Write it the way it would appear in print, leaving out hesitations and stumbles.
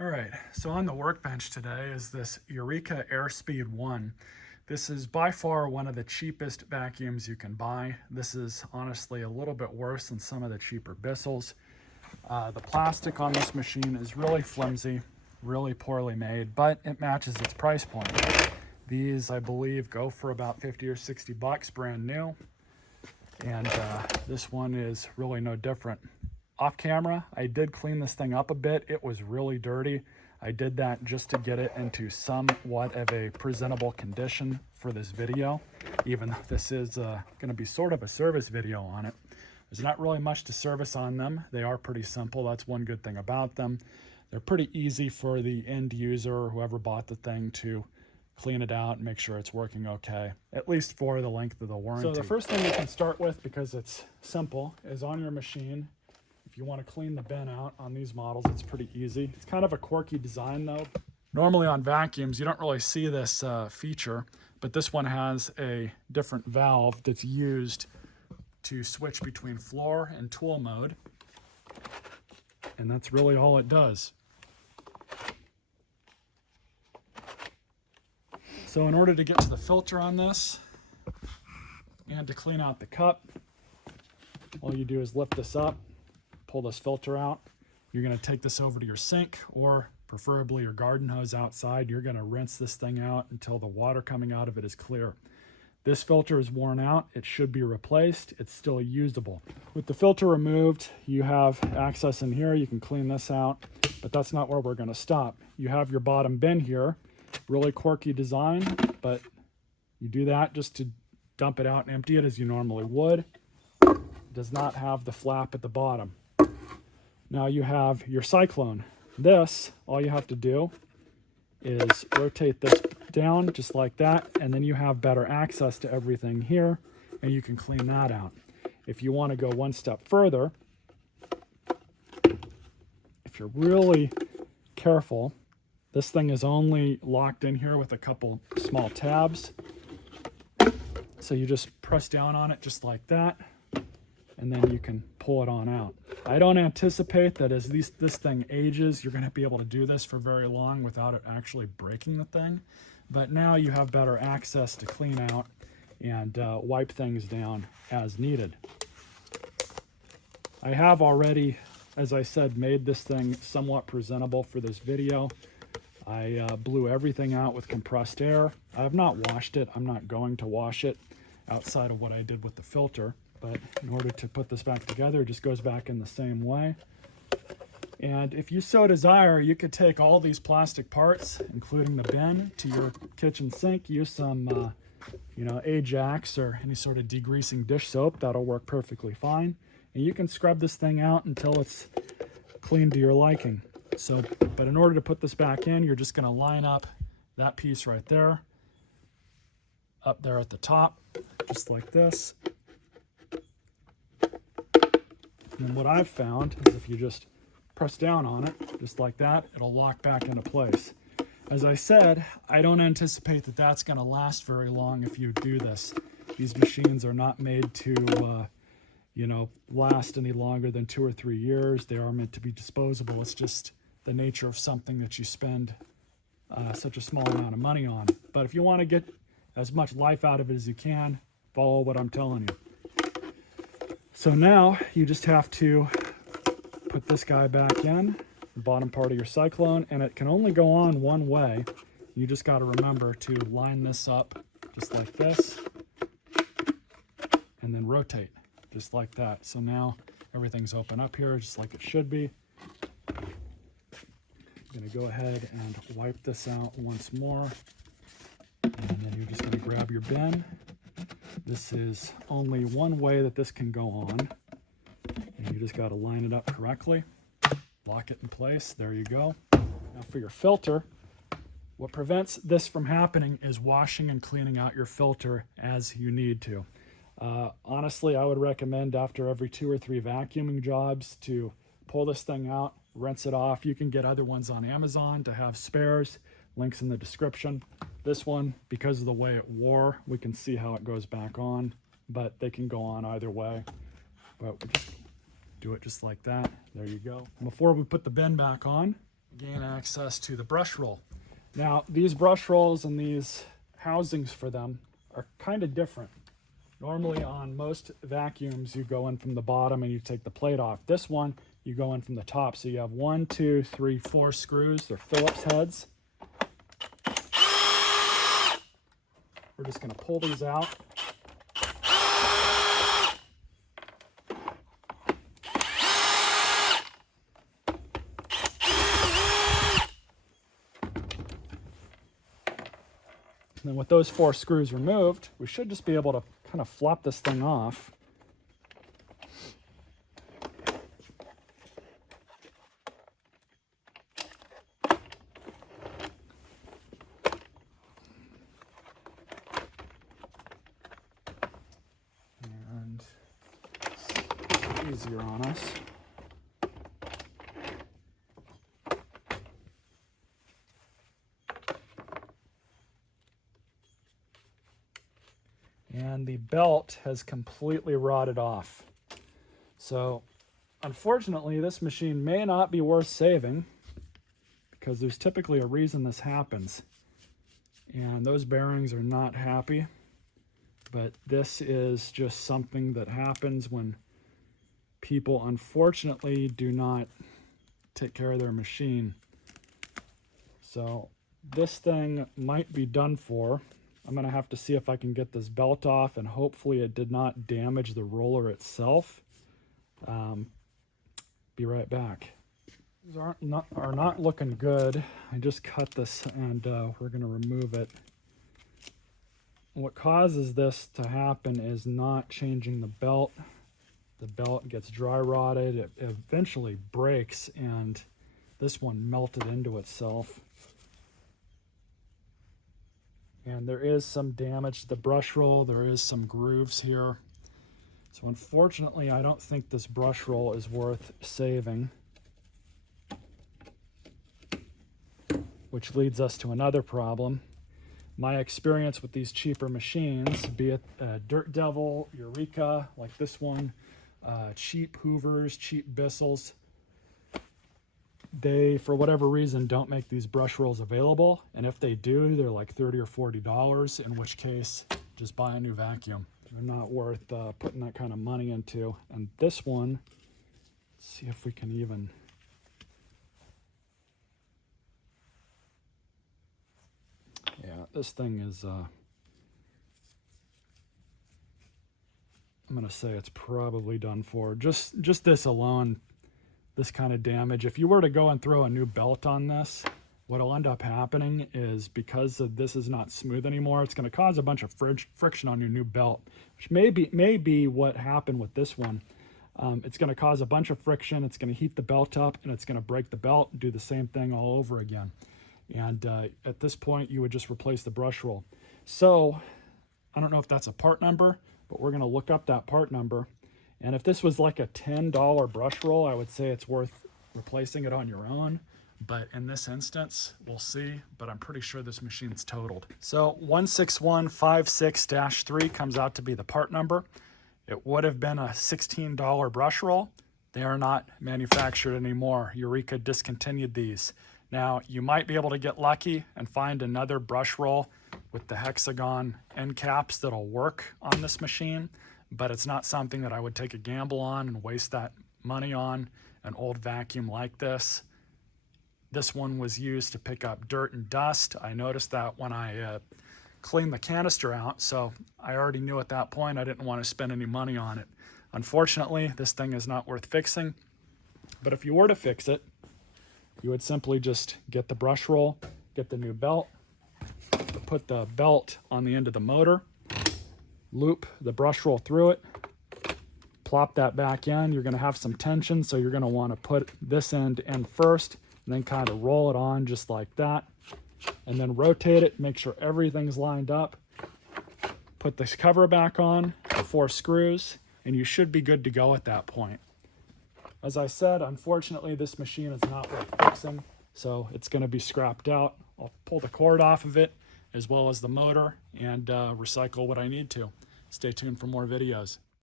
All right, so on the workbench today is this Eureka Airspeed 1. This is by far one of the cheapest vacuums you can buy. This is honestly a little bit worse than some of the cheaper Bissells. The plastic on this machine is really flimsy, really poorly made, but it matches its price point. These, I believe, go for about 50 or 60 bucks brand new. And this one is really no different. Off camera, I did clean this thing up a bit. It was really dirty. I did that just to get it into somewhat of a presentable condition for this video, even though this is going to be sort of a service video on it. There's not really much to service on them. They are pretty simple. That's one good thing about them. They're pretty easy for the end user or whoever bought the thing to clean it out and make sure it's working okay, at least for the length of the warranty. So the first thing you can start with, because it's simple, is on your machine. If you want to clean the bin out on these models, it's pretty easy. It's kind of a quirky design though. Normally on vacuums, you don't really see this feature, but this one has a different valve that's used to switch between floor and tool mode. And that's really all it does. So in order to get to the filter on this and to clean out the cup, all you do is lift this up, pull this filter out. You're going to take this over to your sink or preferably your garden hose outside. You're going to rinse this thing out until the water coming out of it is clear. This filter is worn out. It should be replaced. It's still usable. With the filter removed, you have access in here. You can clean this out, but that's not where we're going to stop. You have your bottom bin here. Really quirky design, but you do that just to dump it out and empty it as you normally would. It does not have the flap at the bottom. Now you have your cyclone. This, all you have to do is rotate this down just like that, and then you have better access to everything here, and you can clean that out. If you want to go one step further, if you're really careful, this thing is only locked in here with a couple small tabs. So you just press down on it just like that, and then you can pull it on out. I don't anticipate that as this thing ages, you're going to be able to do this for very long without it actually breaking the thing. But now you have better access to clean out and wipe things down as needed. I have already, as I said, made this thing somewhat presentable for this video. I blew everything out with compressed air. I have not washed it. I'm not going to wash it outside of what I did with the filter. But in order to put this back together, it just goes back in the same way. And if you so desire, you could take all these plastic parts, including the bin, to your kitchen sink. Use some, Ajax or any sort of degreasing dish soap. That'll work perfectly fine. And you can scrub this thing out until it's clean to your liking. So, but in order to put this back in, you're just going to line up that piece right there, up there at the top, just like this. And what I've found is if you just press down on it, just like that, it'll lock back into place. As I said, I don't anticipate that that's going to last very long if you do this. These machines are not made to, last any longer than 2 or 3 years. They are meant to be disposable. It's just the nature of something that you spend such a small amount of money on. But if you want to get as much life out of it as you can, follow what I'm telling you. So now you just have to put this guy back in, the bottom part of your cyclone, and it can only go on one way. You just got to remember to line this up just like this, and then rotate just like that. So now everything's open up here just like it should be. I'm going to go ahead and wipe this out once more, and then you're just going to grab your bin. This is only one way that this can go on, and you just got to line it up correctly, lock it in place. There you go. Now for your filter, what prevents this from happening is washing and cleaning out your filter as you need to. Honestly, I would recommend after every 2 or 3 vacuuming jobs to pull this thing out, rinse it off. You can get other ones on Amazon to have spares. Links in the description. This one, because of the way it wore, we can see how it goes back on, but they can go on either way. But we just do it just like that. There you go. Before we put the bin back on, gain access to the brush roll. Now, these brush rolls and these housings for them are kind of different. Normally on most vacuums, you go in from the bottom and you take the plate off. This one, you go in from the top. So you have 1, 2, 3, 4 screws. They're Phillips heads. We're just going to pull these out. And then with those 4 screws removed, we should just be able to kind of flop this thing off. And it's easier on us. And the belt has completely rotted off. So unfortunately, this machine may not be worth saving because there's typically a reason this happens. And those bearings are not happy, but this is just something that happens when people unfortunately do not take care of their machine. So this thing might be done for. I'm going to have to see if I can get this belt off, and hopefully it did not damage the roller itself. Be right back. These are not looking good. I just cut this and we're going to remove it. What causes this to happen is not changing the belt. The belt gets dry rotted. It eventually breaks, and this one melted into itself. And there is some damage to the brush roll. There is some grooves here. So unfortunately, I don't think this brush roll is worth saving. Which leads us to another problem. My experience with these cheaper machines, be it Dirt Devil, Eureka, like this one, cheap Hoovers, cheap Bissells, they, for whatever reason, don't make these brush rolls available. And if they do, they're like $30 or $40, in which case, just buy a new vacuum. They're not worth putting that kind of money into. And this one, let's see if we can even... Yeah, this thing is, I'm going to say it's probably done for. Just this alone, this kind of damage. If you were to go and throw a new belt on this, what'll end up happening is, because this is not smooth anymore, it's going to cause a bunch of friction on your new belt, which may be what happened with this one. It's going to cause a bunch of friction. It's going to heat the belt up, and it's going to break the belt and do the same thing all over again. And at this point, you would just replace the brush roll. So I don't know if that's a part number, but we're going to look up that part number. And if this was like a $10 brush roll, I would say it's worth replacing it on your own. But in this instance, we'll see, but I'm pretty sure this machine's totaled. So 16156-3 comes out to be the part number. It would have been a $16 brush roll. They are not manufactured anymore. Eureka discontinued these. Now, you might be able to get lucky and find another brush roll with the hexagon end caps that'll work on this machine, but it's not something that I would take a gamble on and waste that money on an old vacuum like this. This one was used to pick up dirt and dust. I noticed that when I cleaned the canister out, so I already knew at that point I didn't want to spend any money on it. Unfortunately, this thing is not worth fixing, but if you were to fix it, you would simply just get the brush roll, get the new belt, put the belt on the end of the motor, loop the brush roll through it, plop that back in. You're going to have some tension, so you're going to want to put this end in first, and then kind of roll it on just like that, and then rotate it, make sure everything's lined up, put this cover back on, the 4 screws, and you should be good to go at that point. As I said, unfortunately, this machine is not worth fixing, so it's going to be scrapped out. I'll pull the cord off of it, as well as the motor, and recycle what I need to. Stay tuned for more videos.